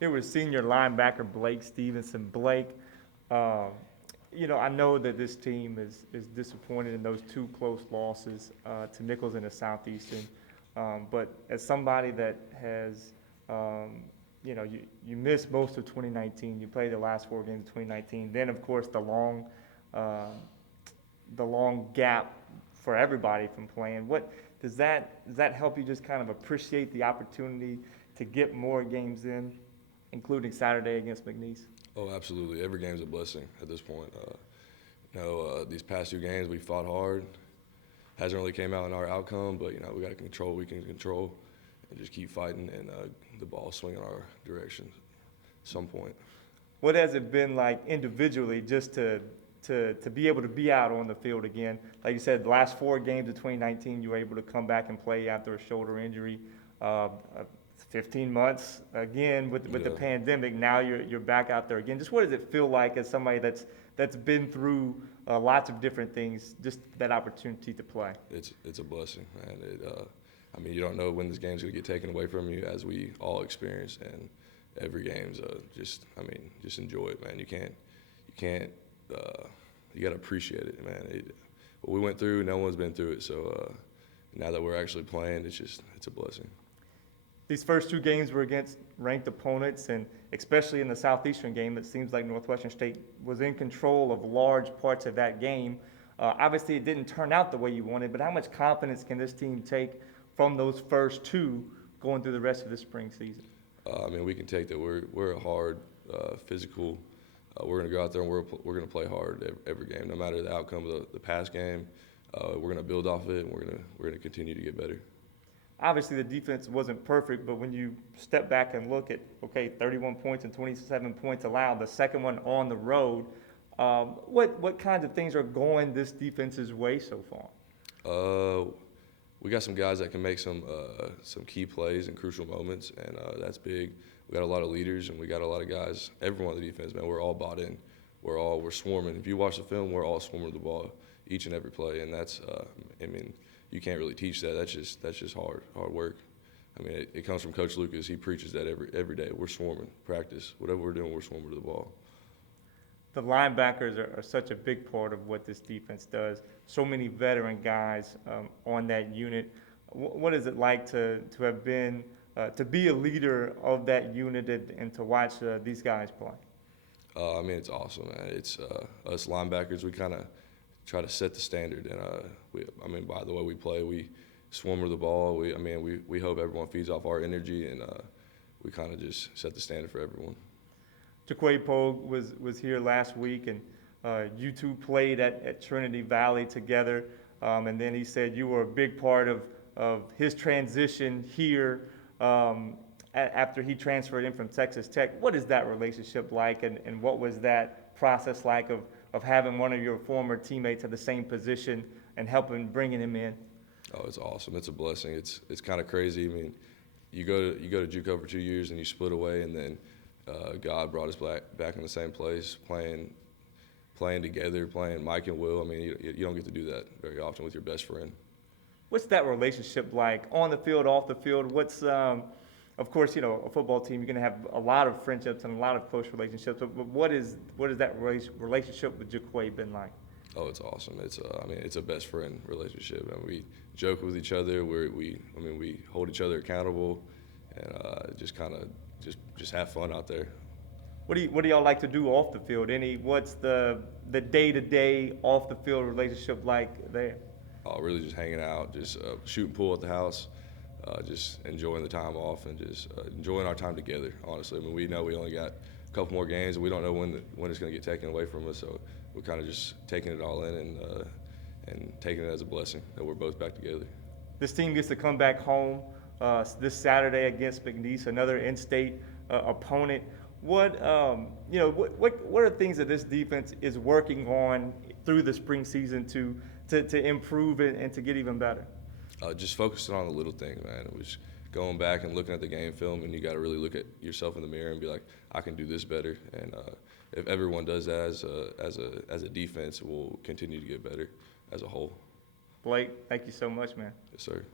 It was senior linebacker Blake Stephenson. Blake, um, I know that this team is disappointed in those two close losses to Nichols and the Southeastern. But as somebody that has, you missed most of 2019. You played the last four games of 2019. Then, of course, uh, the long gap for everybody from playing. What does that help you just kind of appreciate the opportunity to get more games in, including Saturday against McNeese? Oh, absolutely. Every game's a blessing at this point. These past two games we fought hard. Hasn't really came out in our outcome, but we got to control what we can control and just keep fighting and the ball swing in our direction at some point. What has it been like individually just to be able to be out on the field again? Like you said, the last four games of 2019, you were able to come back and play after a shoulder injury. Uh, 15 months again with the pandemic. Now you're back out there again. Just what does it feel like as somebody that's been through lots of different things? Just that opportunity to play. It's a blessing, man. You don't know when this game's gonna get taken away from you, as we all experience, and every game's just enjoy it, man. You gotta appreciate it, man. What we went through, no one's been through it, so now that we're actually playing, it's a blessing. These first two games were against ranked opponents, and especially in the Southeastern game, it seems like Northwestern State was in control of large parts of that game. Obviously, it didn't turn out the way you wanted, but how much confidence can this team take from those first two going through the rest of the spring season? We can take that. We're a hard, physical. We're going to go out there and we're going to play hard every game, no matter the outcome of the past game. We're going to build off of it, and we're going to continue to get better. Obviously, the defense wasn't perfect, but when you step back and look at, 31 points and 27 points allowed, the second one on the road, what kinds of things are going this defense's way so far? We got some guys that can make some key plays in crucial moments, and that's big. We got a lot of leaders, and we got a lot of guys. Everyone on the defense, man, we're all bought in. We're swarming. If you watch the film, we're all swarming the ball each and every play, and that's you can't really teach that. That's just hard work. It comes from Coach Lucas. He preaches that every day. We're swarming, practice, whatever we're doing, we're swarming to the ball. The linebackers are such a big part of what this defense does. So many veteran guys on that unit. What is it like to have been to be a leader of that unit and to watch these guys play? It's awesome, man. It's us linebackers. We kind of try to set the standard, and by the way we play, we swarm with the ball. We hope everyone feeds off our energy, and we kind of just set the standard for everyone. Jaquay Pogue was here last week, and you two played at Trinity Valley together, and then he said you were a big part of his transition here after he transferred in from Texas Tech. What is that relationship like, and what was that process like of having one of your former teammates at the same position and helping bringing him in? Oh, it's awesome. It's a blessing. It's kind of crazy. You go to JUCO for 2 years and you split away, and then God brought us back in the same place, playing together, playing Mike and Will. You don't get to do that very often with your best friend. What's that relationship like on the field, off the field? What's of course, a football team, you're going to have a lot of friendships and a lot of close relationships. But what is that relationship with Jaquay been like? Oh, it's awesome. It's a best friend relationship, and we joke with each other. We hold each other accountable, and just have fun out there. What do y'all like to do off the field? What's the day-to-day off the field relationship like there? Oh, really just hanging out, just shooting pool at the house, just enjoying the time off, and just enjoying our time together. Honestly, we know we only got a couple more games, and we don't know when it's going to get taken away from us. So we're kind of just taking it all in and taking it as a blessing that we're both back together. This team gets to come back home this Saturday against McNeese, another in-state opponent. What are things that this defense is working on through the spring season to improve it and to get even better? Just focusing on the little things, man. It was going back and looking at the game film, and you got to really look at yourself in the mirror and be like, I can do this better. And if everyone does that as a defense, we'll continue to get better as a whole. Blake, thank you so much, man. Yes, sir.